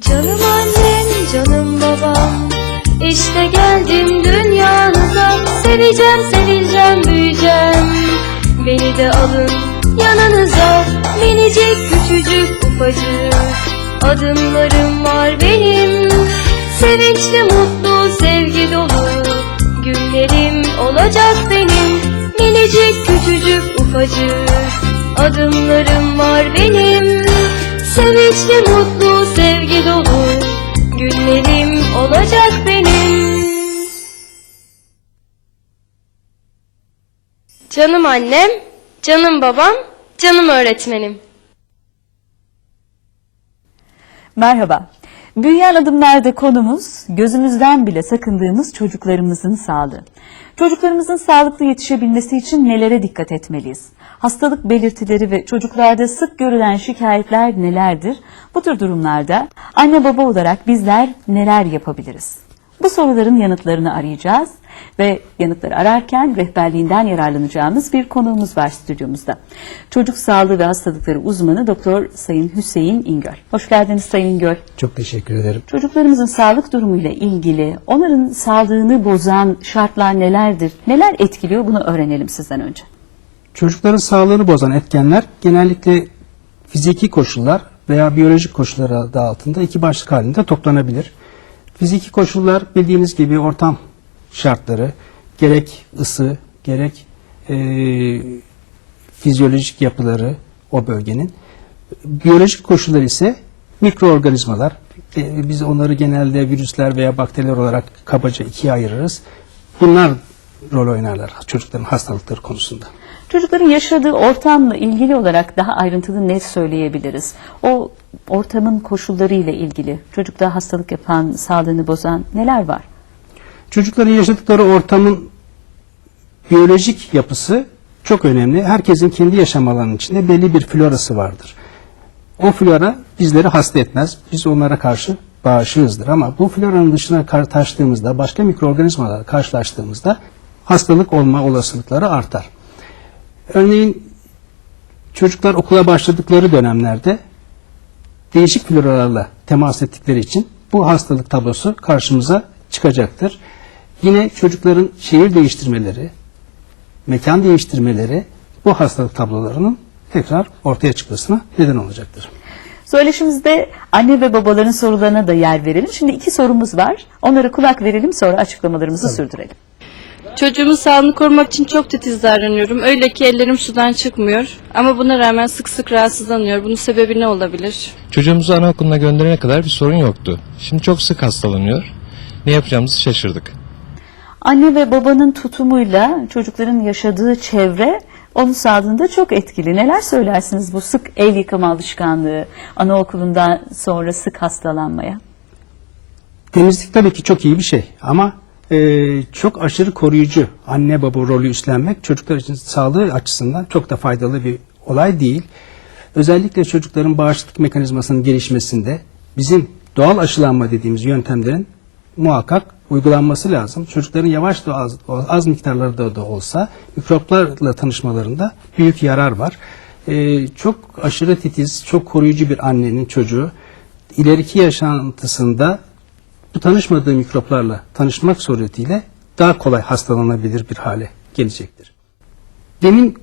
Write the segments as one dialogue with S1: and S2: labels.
S1: Canım annem, canım babam. İşte geldim dünyanıza. Seveceğim, sevileceğim, büyüyeceğim. Beni de alın yanınıza. Minicik, küçücük, ufacık Adımlarım var benim. Sevinçli, mutlu, sevgi dolu Günlerim olacak benim. Minicik, küçücük, ufacık Adımlarım var benim. Sevinçli, mutlu, sevgi dolu Günlerim olacak benim Canım annem, canım babam, canım öğretmenim
S2: Merhaba. Büyüyen adımlarda konumuz gözümüzden bile sakındığımız çocuklarımızın sağlığı. Çocuklarımızın sağlıklı yetişebilmesi için nelere dikkat etmeliyiz? Hastalık belirtileri ve çocuklarda sık görülen şikayetler nelerdir? Bu tür durumlarda anne baba olarak bizler neler yapabiliriz? Bu soruların yanıtlarını arayacağız ve yanıtları ararken rehberliğinden yararlanacağımız bir konuğumuz var stüdyomuzda. Çocuk sağlığı ve hastalıkları uzmanı Doktor Sayın Hüseyin İngöl. Hoş geldiniz Sayın İngöl.
S3: Çok teşekkür ederim.
S2: Çocuklarımızın sağlık durumuyla ilgili onların sağlığını bozan şartlar nelerdir? Neler etkiliyor bunu öğrenelim sizden önce.
S3: Çocukların sağlığını bozan etkenler genellikle fiziki koşullar veya biyolojik koşullar adı altında iki başlık halinde toplanabilir. Fiziki koşullar bildiğiniz gibi ortam şartları, gerek ısı, gerek eee, fizyolojik yapıları o bölgenin. Biyolojik koşullar ise mikroorganizmalar. E, Biz onları genelde virüsler veya bakteriler olarak kabaca ikiye ayırırız. Bunlar rol oynarlar çocukların hastalıkları konusunda.
S2: Çocukların yaşadığı ortamla ilgili olarak daha ayrıntılı ne söyleyebiliriz? O ortamın koşulları ile ilgili çocukta hastalık yapan, sağlığını bozan neler var?
S3: Çocukların yaşadıkları ortamın biyolojik yapısı çok önemli. Herkesin kendi yaşam alanının içinde belli bir florası vardır. O flora bizleri hasta etmez. Biz onlara karşı bağışığızdır. Ama bu floranın dışına taştığımızda, başka mikroorganizmalarla karşılaştığımızda hastalık olma olasılıkları artar. Örneğin çocuklar okula başladıkları dönemlerde değişik floralarla temas ettikleri için bu hastalık tablosu karşımıza çıkacaktır. Yine çocukların şehir değiştirmeleri, mekan değiştirmeleri bu hastalık tablolarının tekrar ortaya çıkmasına neden olacaktır.
S2: Söyleşimizde anne ve babaların sorularına da yer verelim. Şimdi iki sorumuz var. Onlara kulak verelim sonra açıklamalarımızı sürdürelim.
S4: Çocuğumun sağlığını korumak için çok titiz davranıyorum. Öyle ki ellerim sudan çıkmıyor. Ama buna rağmen sık sık rahatsızlanıyor. Bunun sebebi ne olabilir?
S5: Çocuğumuzu anaokuluna gönderene kadar bir sorun yoktu. Şimdi çok sık hastalanıyor. Ne yapacağımızı şaşırdık.
S2: Anne ve babanın tutumuyla çocukların yaşadığı çevre onun sağlığında çok etkili. Neler söylersiniz bu sık el yıkama alışkanlığı, anaokulundan sonra sık hastalanmaya?
S3: Temizlik tabii ki çok iyi bir şey ama e, çok aşırı koruyucu anne baba rolü üstlenmek çocuklar için sağlığı açısından çok da faydalı bir olay değil. Özellikle çocukların bağışıklık mekanizmasının gelişmesinde bizim doğal aşılanma dediğimiz yöntemlerin muhakkak uygulanması lazım. Çocukların yavaş da az, az miktarlarda da olsa mikroplarla tanışmalarında büyük yarar var. E, çok aşırı titiz, çok koruyucu bir annenin çocuğu ileriki yaşantısında tanışmadığı mikroplarla tanışmak suretiyle daha kolay hastalanabilir bir hale gelecektir. Demin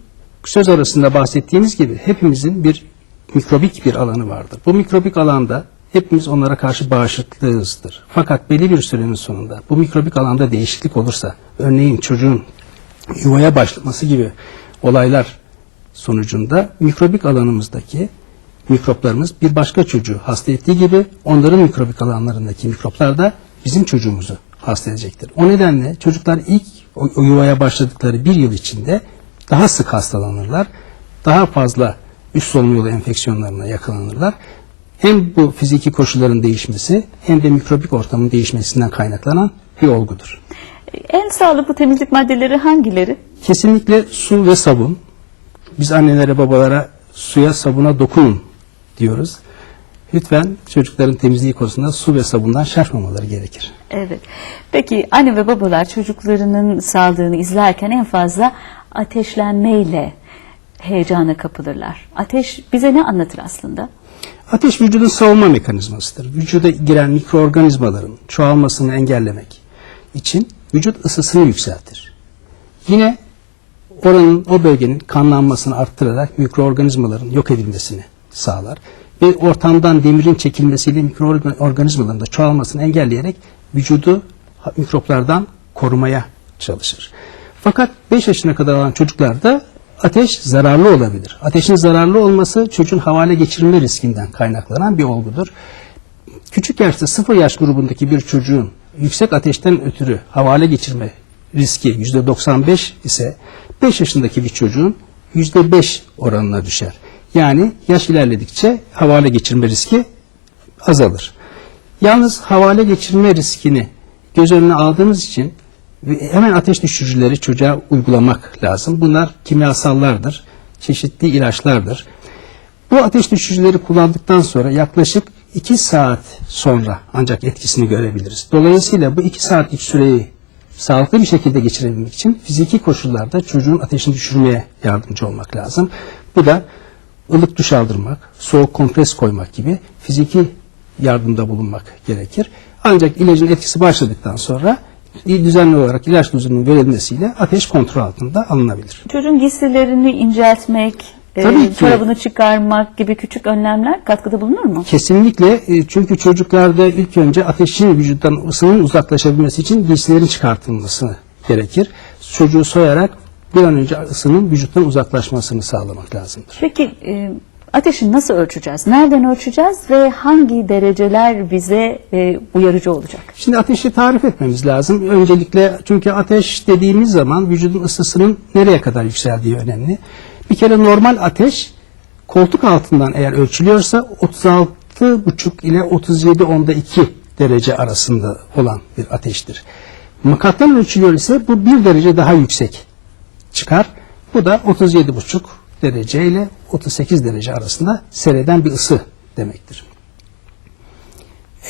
S3: söz arasında bahsettiğimiz gibi hepimizin bir mikrobik bir alanı vardır. Bu mikrobik alanda hepimiz onlara karşı bağışıklığızdır. Fakat belli bir sürenin sonunda bu mikrobik alanda değişiklik olursa, örneğin çocuğun yuvaya başlaması gibi olaylar sonucunda mikrobik alanımızdaki mikroplarımız bir başka çocuğu hasta ettiği gibi onların mikrobik alanlarındaki mikroplar da bizim çocuğumuzu hasta edecektir. O nedenle çocuklar ilk o, yuvaya başladıkları bir yıl içinde daha sık hastalanırlar. Daha fazla üst solunum yolu enfeksiyonlarına yakalanırlar. Hem bu fiziki koşulların değişmesi hem de mikrobik ortamın değişmesinden kaynaklanan bir olgudur.
S2: En sağlıklı temizlik maddeleri hangileri?
S3: Kesinlikle su ve sabun. Biz annelere babalara suya sabuna dokunun diyoruz. Lütfen çocukların temizliği konusunda su ve sabundan şaşmamaları gerekir.
S2: Evet. Peki anne ve babalar çocuklarının sağlığını izlerken en fazla ateşlenmeyle heyecana kapılırlar. Ateş bize ne anlatır aslında?
S3: Ateş vücudun savunma mekanizmasıdır. Vücuda giren mikroorganizmaların çoğalmasını engellemek için vücut ısısını yükseltir. Yine oranın o bölgenin kanlanmasını arttırarak mikroorganizmaların yok edilmesini sağlar ve ortamdan demirin çekilmesiyle mikroorganizmaların da çoğalmasını engelleyerek vücudu mikroplardan korumaya çalışır. Fakat 5 yaşına kadar olan çocuklarda ateş zararlı olabilir. Ateşin zararlı olması çocuğun havale geçirilme riskinden kaynaklanan bir olgudur. Küçük yaşta 0 yaş grubundaki bir çocuğun yüksek ateşten ötürü havale geçirme riski %95 ise 5 yaşındaki bir çocuğun %5 oranına düşer. Yani yaş ilerledikçe havale geçirme riski azalır. Yalnız havale geçirme riskini göz önüne aldığımız için hemen ateş düşürücüleri çocuğa uygulamak lazım. Bunlar kimyasallardır, çeşitli ilaçlardır. Bu ateş düşürücüleri kullandıktan sonra yaklaşık 2 saat sonra ancak etkisini görebiliriz. Dolayısıyla bu 2 saatlik süreyi sağlıklı bir şekilde geçirebilmek için fiziki koşullarda çocuğun ateşini düşürmeye yardımcı olmak lazım. Bu da ılık duş aldırmak, soğuk kompres koymak gibi fiziki yardımda bulunmak gerekir. Ancak ilacın etkisi başladıktan sonra düzenli olarak ilaç dozunun verilmesiyle ateş kontrol altında alınabilir.
S2: Çocuğun giysilerini inceltmek, e,
S3: Tabii
S2: çorabını çıkarmak gibi küçük önlemler katkıda bulunur mu?
S3: Kesinlikle e, çünkü çocuklarda ilk önce ateşin vücuttan ısının uzaklaşabilmesi için giysilerin çıkartılması gerekir. Çocuğu soyarak bir an önce ısının vücuttan uzaklaşmasını sağlamak lazımdır.
S2: Peki e, ateşi nasıl ölçeceğiz? Nereden ölçeceğiz ve hangi dereceler bize e, uyarıcı olacak?
S3: Şimdi ateşi tarif etmemiz lazım. Öncelikle çünkü ateş dediğimiz zaman vücudun ısısının nereye kadar yükseldiği önemli. Bir kere normal ateş koltuk altından eğer ölçülüyorsa 36,5 ile 37 onda 2 derece arasında olan bir ateştir. Makattan ölçülüyor ise bu bir derece daha yüksek çıkar. Bu da 37,5 derece ile 38 derece arasında seyreden bir ısı demektir.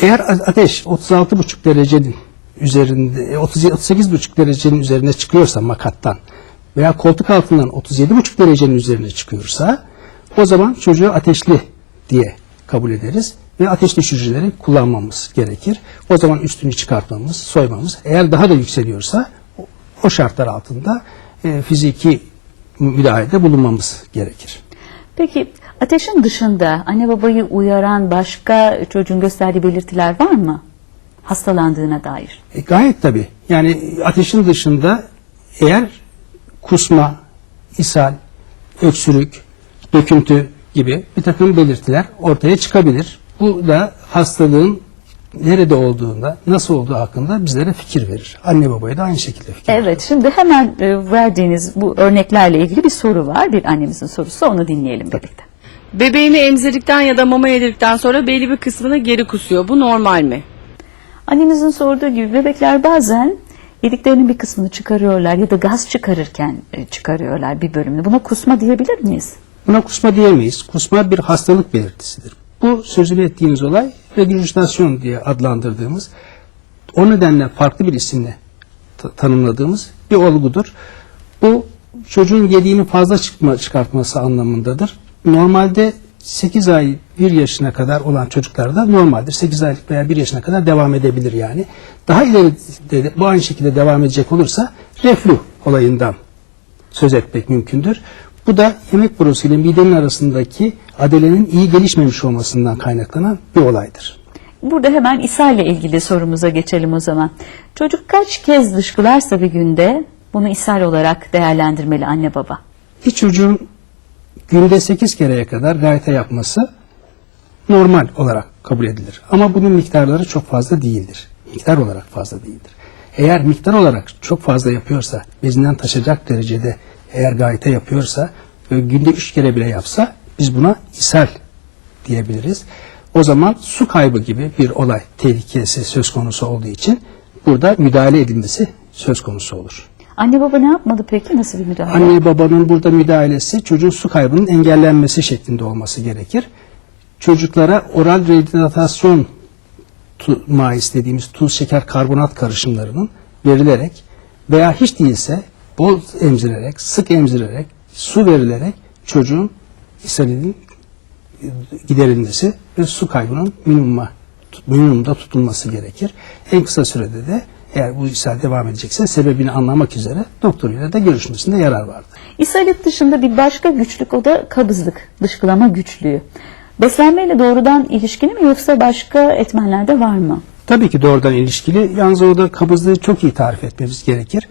S3: Eğer ateş 36,5 derecenin üzerinde 38,5 derecenin üzerine çıkıyorsa makattan veya koltuk altından 37,5 derecenin üzerine çıkıyorsa o zaman çocuğu ateşli diye kabul ederiz ve ateş düşürücüleri kullanmamız gerekir. O zaman üstünü çıkartmamız, soymamız. Eğer daha da yükseliyorsa o şartlar altında e, fiziki müdahalede bulunmamız gerekir.
S2: Peki ateşin dışında anne babayı uyaran başka çocuğun gösterdiği belirtiler var mı? Hastalandığına dair.
S3: E, gayet tabii. Yani ateşin dışında eğer kusma, ishal, öksürük, döküntü gibi bir takım belirtiler ortaya çıkabilir. Bu da hastalığın nerede olduğunda, nasıl olduğu hakkında bizlere fikir verir. Anne babaya da aynı şekilde fikir verir.
S2: Evet şimdi hemen e, verdiğiniz bu örneklerle ilgili bir soru var. Bir annemizin sorusu onu dinleyelim birlikte.
S6: Bebeğini emzirdikten ya da mama yedirdikten sonra belli bir kısmını geri kusuyor. Bu normal mi?
S2: Annemizin sorduğu gibi bebekler bazen yediklerinin bir kısmını çıkarıyorlar ya da gaz çıkarırken e, çıkarıyorlar bir bölümünü. Buna kusma diyebilir miyiz?
S3: Buna kusma diyemeyiz. Kusma bir hastalık belirtisidir. Bu sözünü ettiğimiz olay regürjitasyon diye adlandırdığımız o nedenle farklı bir isimle ta- tanımladığımız bir olgudur. Bu çocuğun yediğini fazla çıkma, çıkartması anlamındadır. Normalde 8 ay 1 yaşına kadar olan çocuklarda normaldir. 8 aylık veya 1 yaşına kadar devam edebilir yani. Daha ileride de bu aynı şekilde devam edecek olursa reflü olayından söz etmek mümkündür. Bu da yemek borusu ile midenin arasındaki adelenin iyi gelişmemiş olmasından kaynaklanan bir olaydır.
S2: Burada hemen ishal ile ilgili sorumuza geçelim o zaman. Çocuk kaç kez dışkılarsa bir günde bunu ishal olarak değerlendirmeli anne baba.
S3: Bir çocuğun günde 8 kereye kadar gayete yapması normal olarak kabul edilir. Ama bunun miktarları çok fazla değildir. Miktar olarak fazla değildir. Eğer miktar olarak çok fazla yapıyorsa, bezinden taşacak derecede eğer gayete yapıyorsa, günde 3 kere bile yapsa biz buna ishal diyebiliriz. O zaman su kaybı gibi bir olay tehlikesi söz konusu olduğu için burada müdahale edilmesi söz konusu olur.
S2: Anne baba ne yapmalı peki? Nasıl bir müdahale?
S3: Anne babanın burada müdahalesi çocuğun su kaybının engellenmesi şeklinde olması gerekir. Çocuklara oral rehidratasyon mais dediğimiz tuz şeker karbonat karışımlarının verilerek veya hiç değilse bol emzirerek, sık emzirerek, su verilerek çocuğun ishalinin giderilmesi ve su kaybının minimuma, minimumda tutulması gerekir. En kısa sürede de eğer bu ishal devam edecekse sebebini anlamak üzere doktoruyla da görüşmesinde yarar vardır.
S2: İshalet dışında bir başka güçlük o da kabızlık, dışkılama güçlüğü. Beslenmeyle doğrudan ilişkili mi yoksa başka etmenler de var mı?
S3: Tabii ki doğrudan ilişkili. Yalnız orada kabızlığı çok iyi tarif etmemiz gerekir.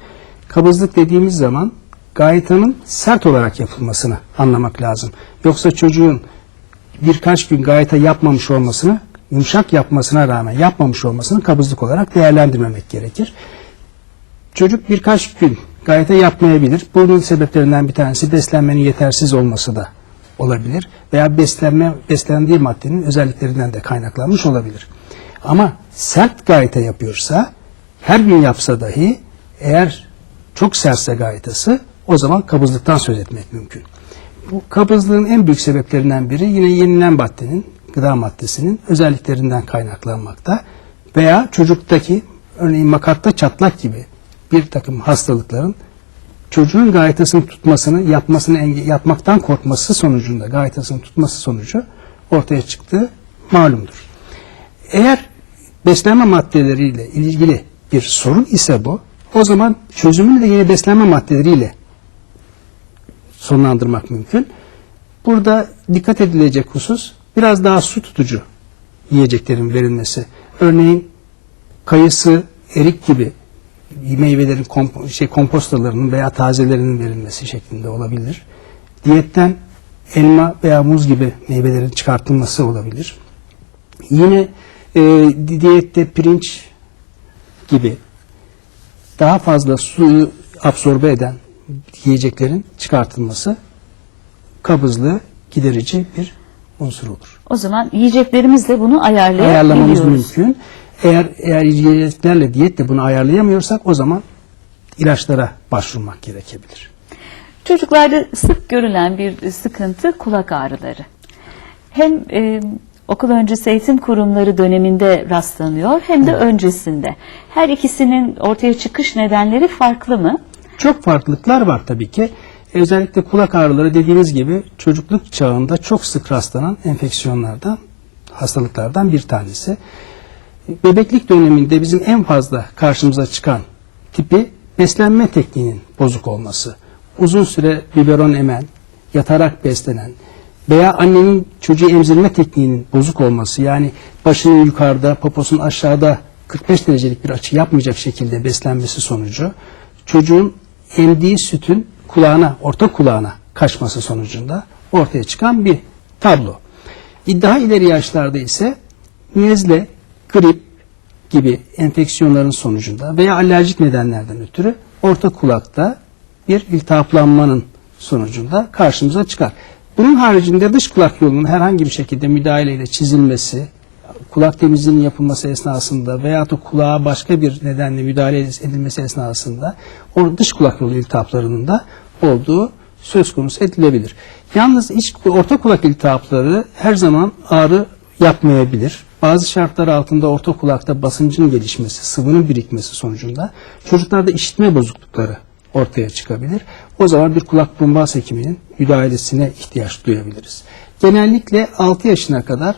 S3: Kabızlık dediğimiz zaman gayetanın sert olarak yapılmasını anlamak lazım. Yoksa çocuğun birkaç gün gayeta yapmamış olmasını, yumuşak yapmasına rağmen yapmamış olmasını kabızlık olarak değerlendirmemek gerekir. Çocuk birkaç gün gayete yapmayabilir. Bunun sebeplerinden bir tanesi beslenmenin yetersiz olması da olabilir. Veya beslenme beslendiği maddenin özelliklerinden de kaynaklanmış olabilir. Ama sert gayete yapıyorsa her gün yapsa dahi eğer çok sertse gayetası o zaman kabızlıktan söz etmek mümkün. Bu kabızlığın en büyük sebeplerinden biri yine yenilen maddenin, gıda maddesinin özelliklerinden kaynaklanmakta. Veya çocuktaki örneğin makatta çatlak gibi bir takım hastalıkların çocuğun gayetasını tutmasını, yapmasını enge- yapmaktan korkması sonucunda gayetasını tutması sonucu ortaya çıktığı malumdur. Eğer beslenme maddeleriyle ilgili bir sorun ise bu, o zaman çözümünü de yine beslenme maddeleriyle sonlandırmak mümkün. Burada dikkat edilecek husus biraz daha su tutucu yiyeceklerin verilmesi. Örneğin kayısı, erik gibi meyvelerin komp- şey kompostalarının veya tazelerinin verilmesi şeklinde olabilir. Diyetten elma veya muz gibi meyvelerin çıkartılması olabilir. Yine e, di- diyette pirinç gibi daha fazla suyu absorbe eden yiyeceklerin çıkartılması kabızlığı giderici bir unsur olur.
S2: O zaman yiyeceklerimizle bunu ayarlayabiliyoruz.
S3: Ayarlamamız mümkün. Eğer eğer yiyeceklerle diyetle bunu ayarlayamıyorsak o zaman ilaçlara başvurmak gerekebilir.
S2: Çocuklarda sık görülen bir sıkıntı kulak ağrıları. Hem e, okul öncesi eğitim kurumları döneminde rastlanıyor hem de öncesinde. Her ikisinin ortaya çıkış nedenleri farklı mı?
S3: Çok farklılıklar var tabii ki. Özellikle kulak ağrıları dediğiniz gibi çocukluk çağında çok sık rastlanan enfeksiyonlardan, hastalıklardan bir tanesi. Bebeklik döneminde bizim en fazla karşımıza çıkan tipi beslenme tekniğinin bozuk olması. Uzun süre biberon emen, yatarak beslenen veya annenin çocuğu emzirme tekniğinin bozuk olması yani başının yukarıda, poposunun aşağıda 45 derecelik bir açı yapmayacak şekilde beslenmesi sonucu çocuğun emdiği sütün kulağına, orta kulağına kaçması sonucunda ortaya çıkan bir tablo. Daha ileri yaşlarda ise nezle, grip gibi enfeksiyonların sonucunda veya alerjik nedenlerden ötürü orta kulakta bir iltihaplanmanın sonucunda karşımıza çıkar. Bunun haricinde dış kulak yolunun herhangi bir şekilde müdahaleyle çizilmesi, kulak temizliğinin yapılması esnasında veya da kulağa başka bir nedenle müdahale edilmesi esnasında o dış kulak yolu iltihaplarının da olduğu söz konusu edilebilir. Yalnız iç, orta kulak iltihapları her zaman ağrı yapmayabilir. Bazı şartlar altında orta kulakta basıncın gelişmesi, sıvının birikmesi sonucunda çocuklarda işitme bozuklukları ortaya çıkabilir. O zaman bir kulak bombaz hekiminin müdahalesine ihtiyaç duyabiliriz. Genellikle 6 yaşına kadar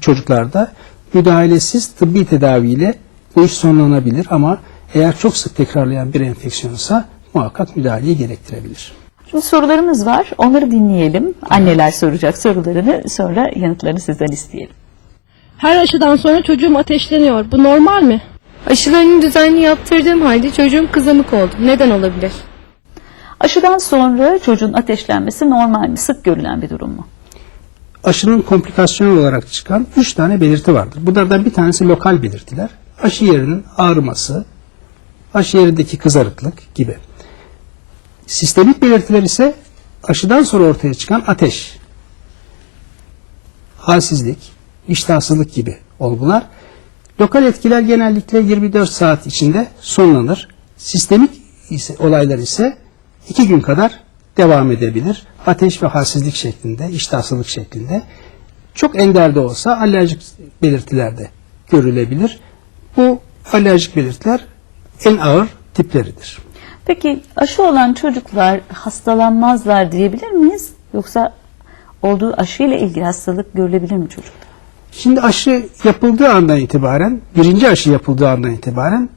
S3: çocuklarda müdahalesiz tıbbi tedaviyle bu iş sonlanabilir ama eğer çok sık tekrarlayan bir enfeksiyonsa muhakkak müdahaleyi gerektirebilir.
S2: Şimdi sorularımız var. Onları dinleyelim. Anneler soracak sorularını sonra yanıtlarını sizden isteyelim.
S7: Her aşıdan sonra çocuğum ateşleniyor. Bu normal mi?
S1: Aşılarını düzenli yaptırdığım halde çocuğum kızamık oldu. Neden olabilir?
S2: Aşıdan sonra çocuğun ateşlenmesi normal mi? Sık görülen bir durum mu?
S3: Aşının komplikasyonu olarak çıkan 3 tane belirti vardır. Bunlardan bir tanesi lokal belirtiler. Aşı yerinin ağrıması, aşı yerindeki kızarıklık gibi. Sistemik belirtiler ise aşıdan sonra ortaya çıkan ateş, halsizlik, iştahsızlık gibi olgular. Lokal etkiler genellikle 24 saat içinde sonlanır. Sistemik ise, olaylar ise 2 gün kadar devam edebilir. Ateş ve halsizlik şeklinde, iştahsızlık şeklinde. Çok ender de olsa alerjik belirtiler de görülebilir. Bu alerjik belirtiler en ağır tipleridir.
S2: Peki aşı olan çocuklar hastalanmazlar diyebilir miyiz? Yoksa olduğu aşıyla ilgili hastalık görülebilir mi çocukta?
S3: Şimdi aşı yapıldığı andan itibaren, birinci aşı yapıldığı andan itibaren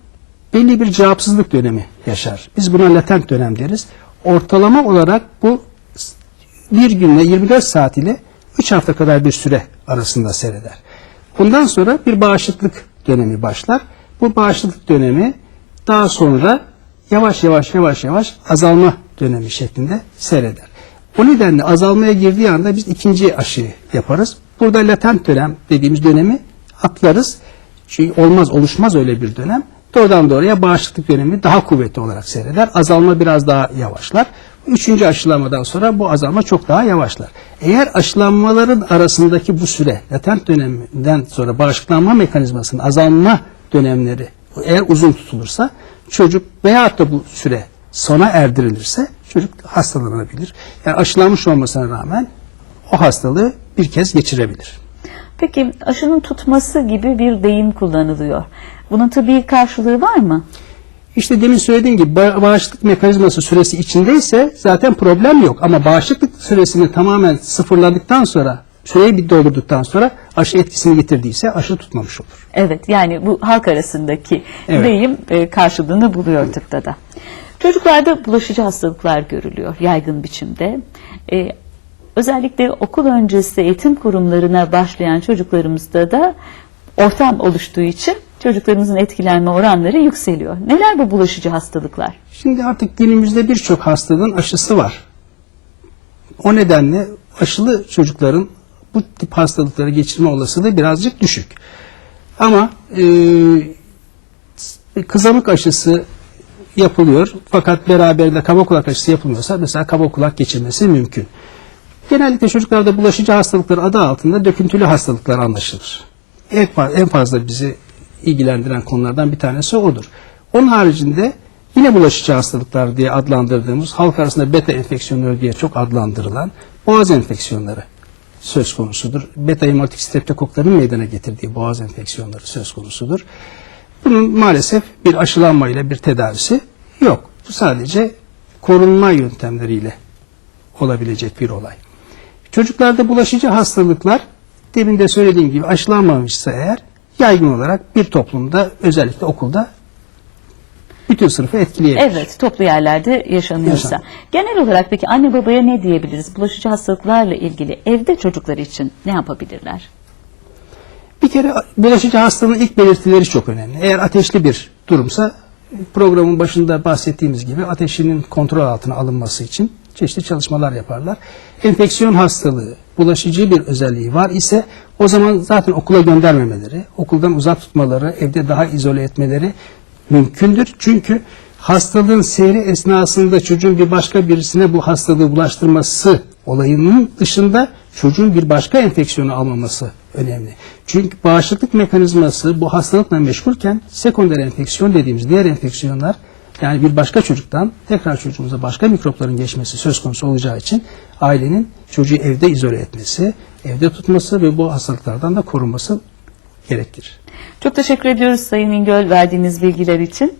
S3: belli bir cevapsızlık dönemi yaşar. Biz buna latent dönem deriz. Ortalama olarak bu bir günle 24 saat ile 3 hafta kadar bir süre arasında seyreder. Bundan sonra bir bağışıklık dönemi başlar. Bu bağışıklık dönemi daha sonra yavaş yavaş yavaş yavaş azalma dönemi şeklinde seyreder. O nedenle azalmaya girdiği anda biz ikinci aşıyı yaparız. Burada latent dönem dediğimiz dönemi atlarız. Çünkü olmaz oluşmaz öyle bir dönem. Doğrudan doğruya bağışıklık dönemi daha kuvvetli olarak seyreder. Azalma biraz daha yavaşlar. Üçüncü aşılamadan sonra bu azalma çok daha yavaşlar. Eğer aşılanmaların arasındaki bu süre, latent döneminden sonra bağışıklanma mekanizmasının azalma dönemleri eğer uzun tutulursa çocuk veyahut da bu süre sona erdirilirse çocuk hastalanabilir. Yani aşılanmış olmasına rağmen o hastalığı bir kez geçirebilir.
S2: Peki aşının tutması gibi bir deyim kullanılıyor. Bunun tıbbi karşılığı var mı?
S3: İşte demin söylediğim gibi ba- bağışıklık mekanizması süresi içindeyse zaten problem yok. Ama bağışıklık süresini tamamen sıfırladıktan sonra, süreyi bir doldurduktan sonra aşı etkisini getirdiyse aşı tutmamış olur.
S2: Evet yani bu halk arasındaki
S3: Evet.
S2: deyim e, karşılığını buluyor tıpta da. Çocuklarda bulaşıcı hastalıklar görülüyor yaygın biçimde. E, özellikle okul öncesi eğitim kurumlarına başlayan çocuklarımızda da ortam oluştuğu için çocuklarımızın etkilenme oranları yükseliyor. Neler bu bulaşıcı hastalıklar?
S3: Şimdi artık günümüzde birçok hastalığın aşısı var. O nedenle aşılı çocukların bu tip hastalıkları geçirme olasılığı birazcık düşük. Ama e, kızamık aşısı yapılıyor fakat beraberinde kaba kulak aşısı yapılmıyorsa mesela kaba kulak geçirmesi mümkün. Genellikle çocuklarda bulaşıcı hastalıklar adı altında döküntülü hastalıklar anlaşılır. En, en fazla bizi ilgilendiren konulardan bir tanesi odur. Onun haricinde yine bulaşıcı hastalıklar diye adlandırdığımız halk arasında beta enfeksiyonları diye çok adlandırılan boğaz enfeksiyonları söz konusudur. Beta hemolytik streptokokların meydana getirdiği boğaz enfeksiyonları söz konusudur. Bunun maalesef bir aşılanmayla bir tedavisi yok. Bu sadece korunma yöntemleriyle olabilecek bir olay. Çocuklarda bulaşıcı hastalıklar demin de söylediğim gibi aşılanmamışsa eğer yaygın olarak bir toplumda özellikle okulda bütün sınıfı etkileyebilir.
S2: Evet, toplu yerlerde yaşanıyorsa.
S3: Yaşan.
S2: Genel olarak peki anne babaya ne diyebiliriz? Bulaşıcı hastalıklarla ilgili evde çocuklar için ne yapabilirler?
S3: Bir kere bulaşıcı hastalığın ilk belirtileri çok önemli. Eğer ateşli bir durumsa programın başında bahsettiğimiz gibi ateşinin kontrol altına alınması için çeşitli çalışmalar yaparlar. Enfeksiyon hastalığı, bulaşıcı bir özelliği var ise o zaman zaten okula göndermemeleri, okuldan uzak tutmaları, evde daha izole etmeleri mümkündür. Çünkü hastalığın seyri esnasında çocuğun bir başka birisine bu hastalığı bulaştırması olayının dışında çocuğun bir başka enfeksiyonu almaması önemli. Çünkü bağışıklık mekanizması bu hastalıkla meşgulken sekonder enfeksiyon dediğimiz diğer enfeksiyonlar yani bir başka çocuktan tekrar çocuğumuza başka mikropların geçmesi söz konusu olacağı için ailenin çocuğu evde izole etmesi, evde tutması ve bu hastalıklardan da korunması gerekir.
S2: Çok teşekkür ediyoruz Sayın İngöl verdiğiniz bilgiler için.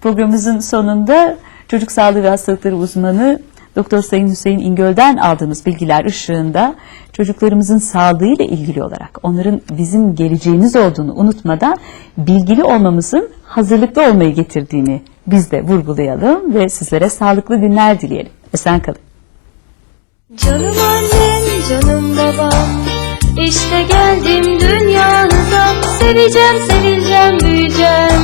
S2: Programımızın sonunda çocuk sağlığı ve hastalıkları uzmanı Doktor Sayın Hüseyin İngöl'den aldığımız bilgiler ışığında çocuklarımızın sağlığıyla ilgili olarak onların bizim geleceğimiz olduğunu unutmadan bilgili olmamızın hazırlıklı olmayı getirdiğini biz de vurgulayalım ve sizlere sağlıklı günler dileyelim. Esen kalın.
S8: Canım annem, canım babam İşte geldim dünyanıza Seveceğim, sevileceğim, büyüyeceğim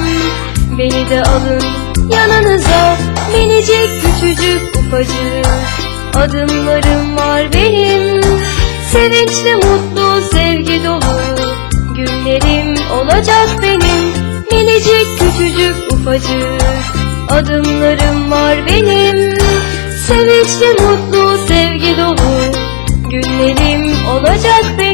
S8: Beni de alın yanınıza Minicik, küçücük, ufacık Adımlarım var benim Sevinçli, mutlu, sevgi dolu Günlerim olacak benim Minicik, küçücük, kopacı Adımlarım var benim. Sevinçli mutlu sevgi dolu Günlerim olacak benim.